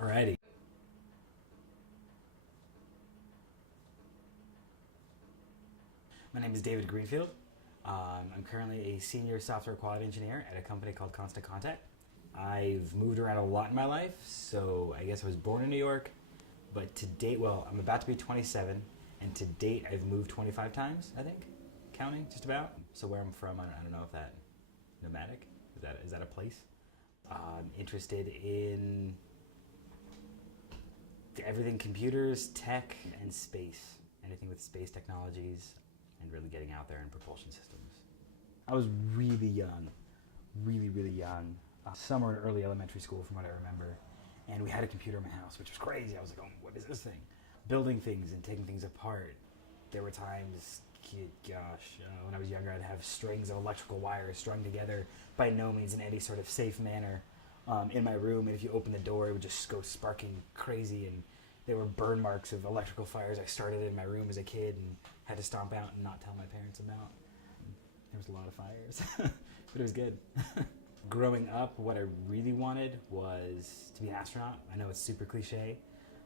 Alrighty. My name is David Greenfield. I'm currently a senior software quality engineer at a company called Constant Contact. I've moved around a lot in my life, so I guess I was born in New York, but to date, well, I'm about to be 27, and to date I've moved 25 times, I think, counting, just about. So where I'm from, I don't know if that, nomadic, is that a place? I'm interested in everything computers, tech, and space. Anything with space technologies, and really getting out there in propulsion systems. I was really young, really young. Somewhere in early elementary school from what I remember. And we had a computer in my house, which was crazy. I was like, oh, what is this thing? Building things and taking things apart. There were times, when I was younger, I'd have strings of electrical wires strung together, by no means in any sort of safe manner, in my room. And if you open the door, it would just go sparking crazy. And there were burn marks of electrical fires I started in my room as a kid and had to stomp out and not tell my parents about. There was a lot of fires, but it was good. Growing up, what I really wanted was to be an astronaut. I know it's super cliche,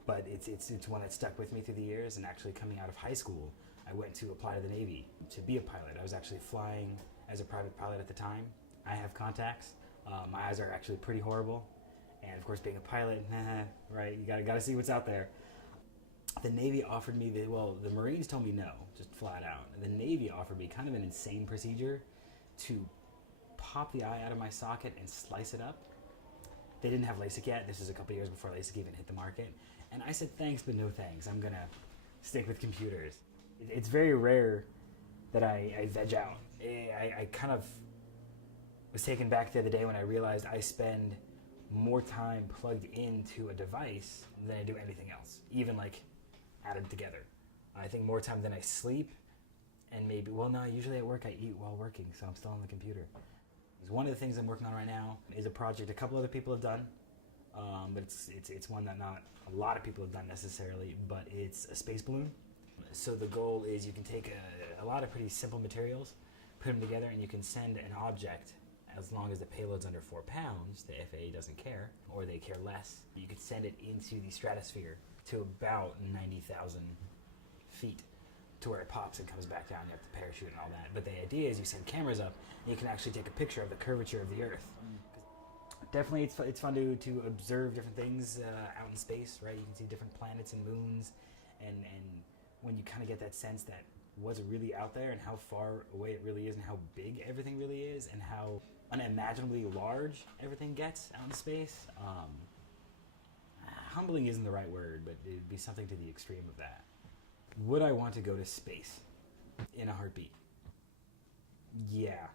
but it's one that stuck with me through the years. And actually coming out of high school, I went to apply to the Navy to be a pilot. I was actually flying as a private pilot at the time. I have contacts. My eyes are actually pretty horrible. And of course, being a pilot, right, you gotta see what's out there. The Navy offered me, the Marines told me no, just flat out. The Navy offered me kind of an insane procedure to pop the eye out of my socket and slice it up. They didn't have LASIK yet. This was a couple years before LASIK even hit the market. And I said, thanks, but no thanks. I'm gonna stick with computers. It's very rare that I veg out. I kind of was taken back the other day when I realized I spend more time plugged into a device than I do anything else, even like added together. I think more time than I sleep, and maybe, usually at work I eat while working, so I'm still on the computer. One of the things I'm working on right now is a project a couple other people have done, but it's one that not a lot of people have done necessarily, but it's a space balloon. So the goal is you can take a lot of pretty simple materials, put them together, and you can send an object, as long as the payload's under 4 pounds, the FAA doesn't care, or they care less, you could send it into the stratosphere to about 90,000 feet, to where it pops and comes back down. You have to parachute and all that. But the idea is you send cameras up and you can actually take a picture of the curvature of the Earth. Definitely it's fun to observe different things out in space, right? You can see different planets and moons, and when you kind of get that sense that what's really out there and how far away it really is and how big everything really is and how unimaginably large everything gets out in space. Humbling isn't the right word, but it'd be something to the extreme of that. Would I want to go to space in a heartbeat? Yeah,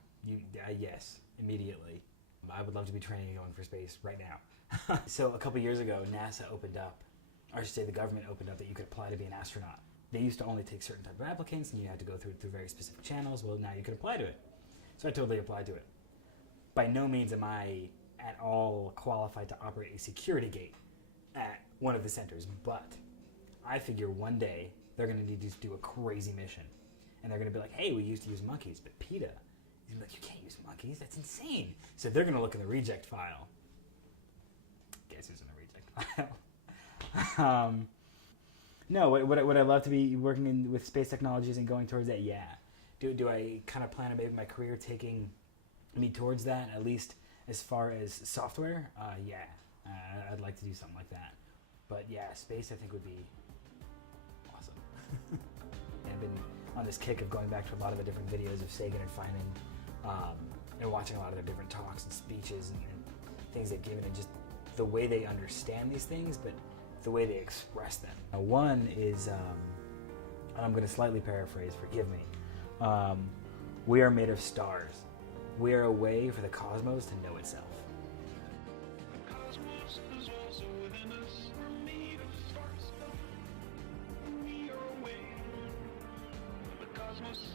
yes, immediately. I would love to be training and going for space right now. So a couple years ago, NASA opened up, or I should say the government opened up that you could apply to be an astronaut. They used to only take certain type of applicants and you had to go through very specific channels. Well, now you can apply to it. So I totally applied to it. By no means am I at all qualified to operate a security gate at one of the centers, but I figure one day they're going to need to do a crazy mission. And they're going to be like, hey, we used to use monkeys, but PETA. He's like, you can't use monkeys, that's insane. So they're going to look in the reject file. Guess who's in the reject file? No, would I love to be working with space technologies and going towards that? Yeah. Do I kind of plan on maybe my career taking me towards that, at least as far as software? Yeah, I'd like to do something like that. But yeah, space I think would be awesome. I've been on this kick of going back to a lot of the different videos of Sagan and Feynman, and watching a lot of their different talks and speeches and things they've given, and just the way they understand these things, but the way they express them. One is, I'm going to slightly paraphrase, forgive me. We are made of stars. We are a way for the cosmos to know itself. The cosmos is also within us. We're made of stars. We are a way for the cosmos